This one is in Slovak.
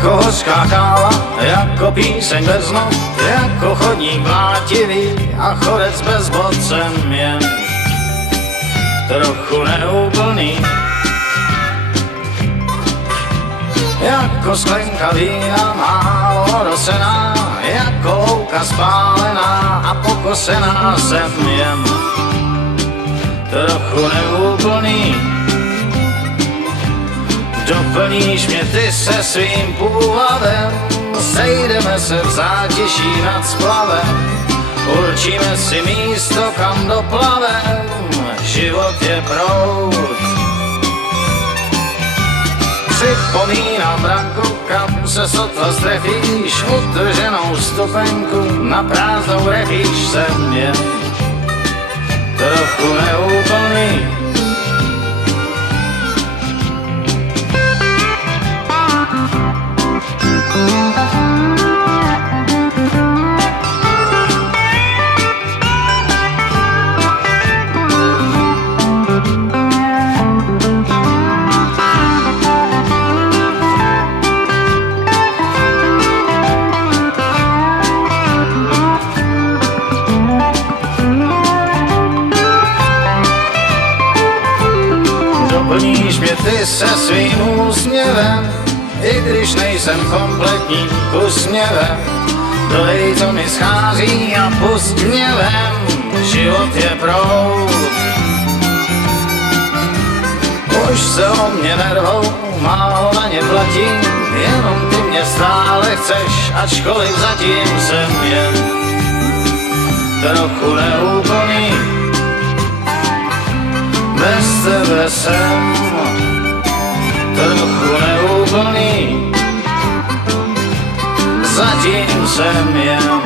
Jako hořká káva, jako píseň bez not, jako chodník vlátivý a chodec bez bod jsem jen trochu neúplný. Jako sklenka vína málo rosená, jako louka spálená a pokosená jsem jen trochu neúplný. Doplníš mě ty se svým půvabem, sejdeme se v zátiší nad splavem, určíme si místo, kam doplavem, život je proud. Připomínám branku, kam se sotva strefíš, utrženou stupenku, na prázdnou refíš jsem jen trochu neúplný. Doplníš mě ty se svým úsměvem, i když nejsem kompletní úsměvem. Dolej, co mi schází a pust hněvem, život je proud. Už se o mě nervou, málo na ně platím, jenom ty mě stále chceš, ačkoliv zatím jsem jen trochu neúplný. Bez tebe jsem trochu neúplný, zatím jsem jen